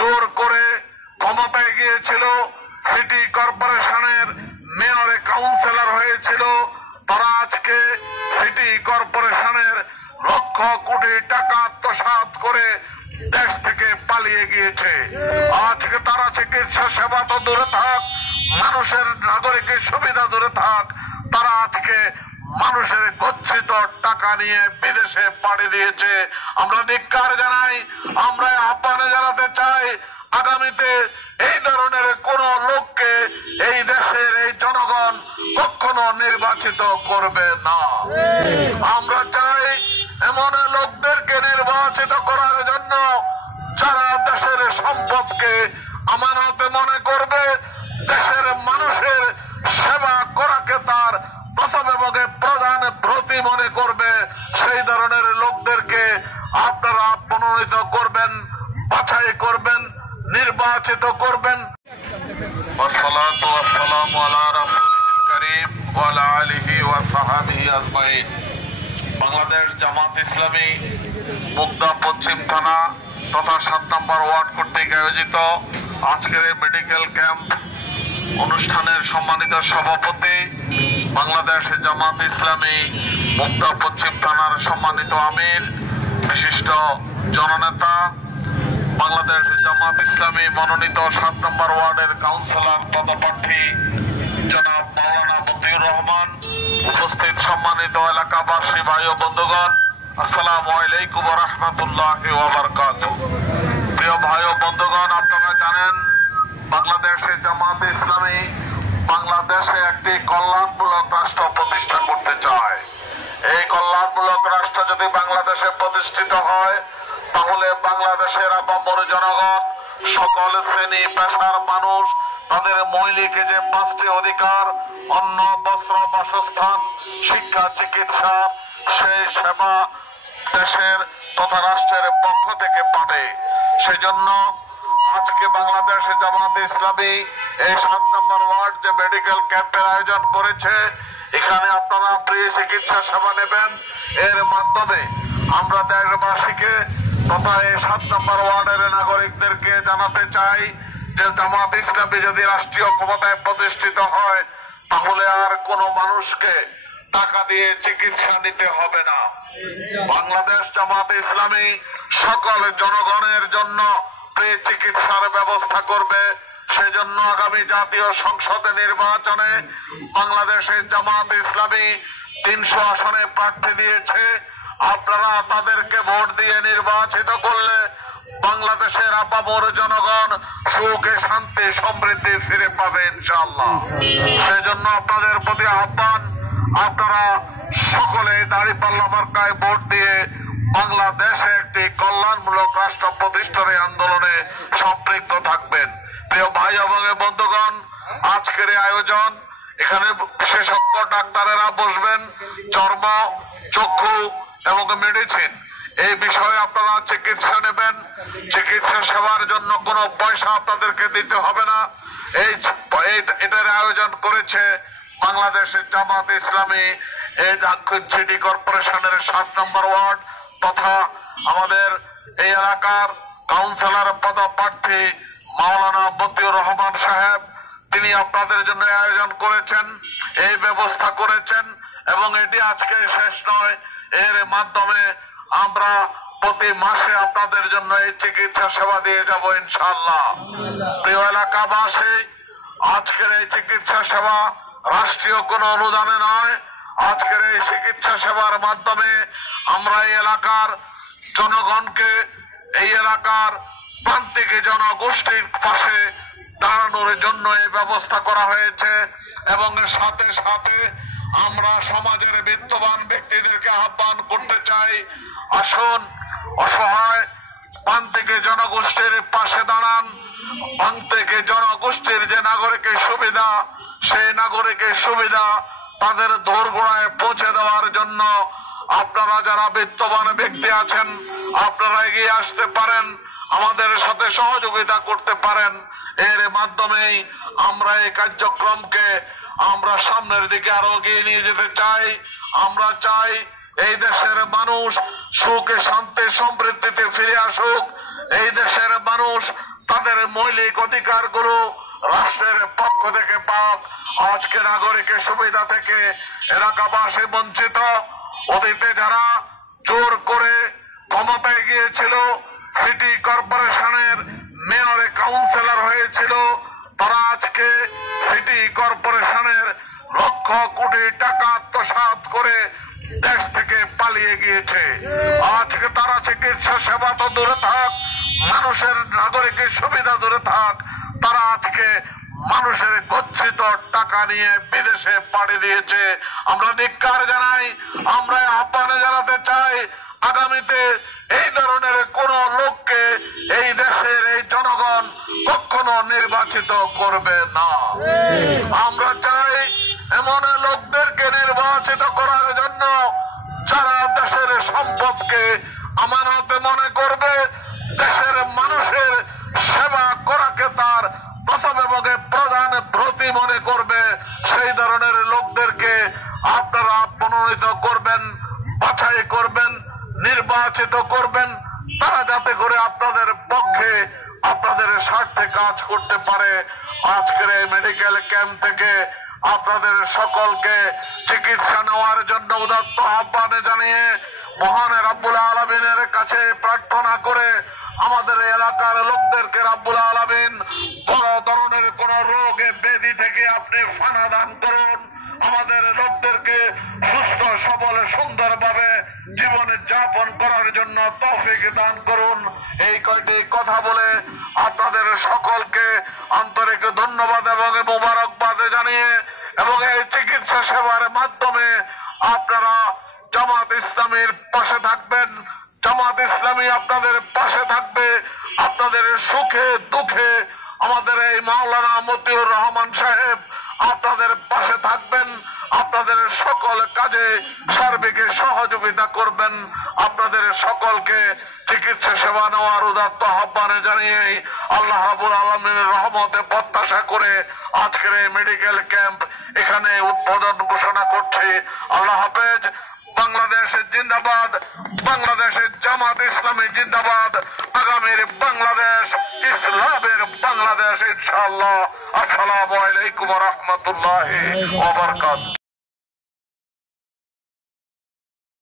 জোর করে ক্ষমতায় গিয়েছিল, সিটি কর্পোরেশনের মেয়রে কাউন্সিলর হয়েছিল, তারা আজকে সিটি কর্পোরেশনের লক্ষ কোটি টাকা আত্মসাৎ করে দেশ থেকে পালিয়ে গিয়েছে। আজকে তারা চিকিৎসা সেবা তো দূরে থাক, মানুষের নাগরিকের সুবিধা দূরে থাক, তারা আজকে মানুষের গচ্ছিত টাকা নিয়ে বিদেশে পাড়ি দিয়েছে। আমরা ধিক্কার জানাই, আমরা আহ্বানে জানাতে চাই, আগামীতে এই ধরনের কোন লোককে এই দেশের এই জনগণ কখনো নির্বাচিত করবে না। আমরা চাই এমন লোকদেরকে নির্বাচিত করার জন্য যারা দেশের সম্পদকে আমানতে মনে করবে, দেশের মানুষের সেবা করাকে তার প্রথম এবং প্রধান ব্রতী মনে করবে, সেই ধরনের লোকদেরকে আপনারা মনোনীত করবেন, বাছাই করবেন, নির্বাচিত করবেন। ওয়াসসালাতু ওয়াসসালামু আলা রাসূলিল কারীম ওয়া আলা আলিহি ওয়া সাহবিহি আজমাইন। বাংলাদেশ জামাত ইসলামী মুগদা পশ্চিম থানা তথা 7 নম্বর ওয়ার্ড কর্তৃক আয়োজিত আজকের এই মেডিকেল ক্যাম্প অনুষ্ঠানের সম্মানিত সভাপতি, বাংলাদেশ জামাত ইসলামী মুগদা পশ্চিম থানার সম্মানিত আমির, বিশিষ্ট জননেতা, বাংলাদেশ জামাত ইসলামী মনোনীত 7 নম্বর ওয়ার্ডের কাউন্সিলর পদপ্রার্থী জনাব মাওলানা মতিউর রহমান, উপস্থিত সম্মানিত এলাকাবাসী ভাই ও বন্ধুগণ, আসসালামু আলাইকুম ওয়া রাহমাতুল্লাহি ওয়া বারাকাতুহু। প্রিয় ভাই ও বন্ধুগণ, আপনারা জানেন বাংলাদেশের জামাত ইসলামী বাংলাদেশে একটি কল্যাণমূলক রাষ্ট্র প্রতিষ্ঠা করতে চায়। এই কল্যাণমূলক রাষ্ট্র যদি বাংলাদেশে প্রতিষ্ঠিত হয়, তাহলে বাংলাদেশের আপামর জনগণ, সকল শ্রেণী পেশার মানুষ, তাদের মৌলিক যে 5টি অধিকার, অন্ন, বস্ত্র, বাসস্থান, শিক্ষা, চিকিৎসা, সেই সেবা দেশের তথা রাষ্ট্রের পক্ষ থেকে পাবে। সেজন্য আজকে বাংলাদেশ জামাত ইসলামী এই 7 নম্বর ওয়ার্ড যে মেডিকেল ক্যাম্পের আয়োজন করেছে, এখানে আপনারা ফ্রি চিকিৎসা সেবা নেবেন। এর মাধ্যমে আমরা দেশবাসীকে তথা এই 7 নম্বর ওয়ার্ডের নাগরিকদেরকে জানাতে চাই যে জামাত ইসলামী যদি রাষ্ট্রীয় ক্ষমতায় প্রতিষ্ঠিত হয়, তাহলে আর কোনো মানুষকে টাকা দিয়ে চিকিৎসা নিতে হবে না। বাংলাদেশ জামাত ইসলামী সকল জনগণের জন্য ফ্রি চিকিৎসার ব্যবস্থা করবে। সেজন্য আগামী জাতীয় সংসদে নির্বাচনে বাংলাদেশের জামাত ইসলামী 300 আসনে প্রার্থী দিয়েছে। আপনারা তাদেরকে ভোট দিয়ে নির্বাচিত করলে বাংলাদেশের আপামর জনগণ সুখে, শান্তি, সমৃদ্ধি ফিরে পাবে ইনশাআল্লাহ। সেজন্য আপনাদের প্রতি আহ্বান, আপনারা সকলে দাঁড়িপাল্লা মার্কায় ভোট দিয়ে বাংলাদেশে একটি কল্যাণমূলক রাষ্ট্র প্রতিষ্ঠানের আন্দোলনে সম্পৃক্ত থাকবেন। প্রিয় ভাই এবং বন্ধুগণ, আজকের এই আয়োজন, এখানে বিশেষজ্ঞ ডাক্তারেরা বসবেন, চর্ম, চক্ষু এবং মেডিসিন এই বিষয়ে আপনারা চিকিৎসা নেবেন। চিকিৎসা সেবার জন্য কোনো পয়সা আপনাদেরকে দিতে হবে না। এটার আয়োজন করেছে বাংলাদেশের জামাত ইসলামী এই সিটি কর্পোরেশনের 7 নম্বর ওয়ার্ড তথা আমাদের এই এলাকার কাউন্সিলর পদপ্রার্থী মাওলানা মতিউর রহমান সাহেব। তিনি আপনাদের জন্য আয়োজন করেছেন, এই ব্যবস্থা করেছেন, এবং এটি আজকে শেষ নয়। এর মাধ্যমে আমরা প্রতি মাসে আপনাদের জন্য এই চিকিৎসা সেবা দিয়ে যাব ইনশাআল্লাহ। প্রিয় এলাকাবাসী, আজকের এই চিকিৎসা সেবা রাষ্ট্রীয় কোনো অনুদানে নয়। আজকের এই চিকিৎসা সেবার মাধ্যমে আমরা এই এলাকার জনগণকে, এই এলাকার প্রান্তিক জনগোষ্ঠীর পাশে দাঁড়ানোর জন্য এই ব্যবস্থা করা হয়েছে। এবং সাথে সাথে আমরা সমাজের বিত্তবান ব্যক্তিদেরকে আহ্বান করতে চাই, আসুন অসহায় প্রান্তিক জনগোষ্ঠীর পাশে দাঁড়ান। প্রান্তিক জনগোষ্ঠীর যে নাগরিকের সুবিধা, সেই নাগরিকের সুবিধা তাদের দোরগোড়ায় পৌঁছে দেওয়ার জন্য আপনারা যারা বিত্তবান ব্যক্তি আছেন, আপনারা এগিয়ে আসতে পারেন, আমাদের সাথে সহযোগিতা করতে পারেন। এর মাধ্যমেই আমরা এই কার্যক্রমকে আমরা সামনের দিকে আরো এগিয়ে নিয়ে যেতে চাই। আমরা চাই এই দেশের মানুষ সুখে, শান্তি, সমৃদ্ধিতে ফিরে আসুক। এই দেশের মানুষ তাদের মৌলিক অধিকারগুলো রাষ্ট্রের পক্ষ থেকে পাক। আজকে নাগরিকের সুবিধা থেকে এলাকাবাসী বঞ্চিত। অতীতে যারা জোর করে ক্ষমতায় গিয়েছিল, সিটি কর্পোরেশনের মেয়রে কাউন্সিলর হয়েছিল, তারা আজকে সিটি কর্পোরেশনের লক্ষ কোটি টাকা আত্মসাৎ করে দেশ থেকে পালিয়ে গিয়েছে। আজকে তারা চিকিৎসা সেবা তো দূরে থাক, মানুষের নাগরিকের সুবিধা দূরে থাক, তারা আজকে মানুষের গচ্ছিত টাকা নিয়ে বিদেশে পাড়ি দিয়েছে। আমরা ধিক্কার জানাই, আমরা আহ্বানে জানাতে চাই, আগামীতে এই ধরনের কোন লোককে এই দেশের এই জনগণ কখনো নির্বাচিত করবে না। আমরা চাই এমন লোকদেরকে নির্বাচিত করার জন্য যারা দেশের সম্পদকে আমানতে মনে করবে, দেশের মানুষের সেবা করাকে তার প্রথম এবং প্রধান ব্রতী মনে করবে। সেই ধরনের লোকদেরকে আপনারা মনোনীত করবেন, বাছাই করবেন, নির্বাচিত করবেন, তারা যাতে করে আপনাদের পক্ষে আপনাদের স্বার্থে কাজ করতে পারে। আজকের এই মেডিকেল ক্যাম্প থেকে আপনাদের সকলকে চিকিৎসা নেওয়ার জন্য উদাত্ত আহ্বান জানিয়ে মহান রব্বুল আলামিনের কাছে প্রার্থনা করে আমাদের এলাকার লোকদেরকে রব্বুল আলামিন বড় ধরনের কোন রোগে ব্যাধি থেকে আপনি ফানা দান করুন। আমাদের লোকদেরকে সুস্থ সবল সুন্দরভাবে জীবনে যাপন করার জন্য তৌফিক দান করুন। এই কয়টি কথা বলে আপনাদের সকলকে আন্তরিক ধন্যবাদ এবং মোবারকবাদ জানিয়ে এবং এই চিকিৎসা সেবার মাধ্যমে আপনারা জামাত ইসলামীর পাশে থাকবেন, জামাত ইসলামী আপনাদের পাশে থাকবে, আপনাদের সুখে দুঃখে আমাদের এই মাওলানা মতিউর রহমান সাহেব আপনাদের পাশে থাকবেন, আপনাদের সকল কাজে সার্বিক সহযোগিতা করবেন। আপনাদের সকলকে চিকিৎসা সেবা নেওয়ার উদাত্ত আহ্বানে জানিয়ে আল্লাহ রাব্বুল আলামিনের রহমতে প্রত্যাশা করে আজকের এই মেডিকেল ক্যাম্প এখানে উদ্বোধন ঘোষণা করছি। আল্লাহ হাফেজ। বাংলাদেশ জিন্দাবাদ, বাংলাদেশের জামাত ইসলামী জিন্দাবাদ, আগামীর বাংলাদেশ ইসলামের বাংলাদেশ ইনশাআল্লাহ। আসসালামু আলাইকুম ওয়া রাহমাতুল্লাহি ওয়া বারাকাতুহু।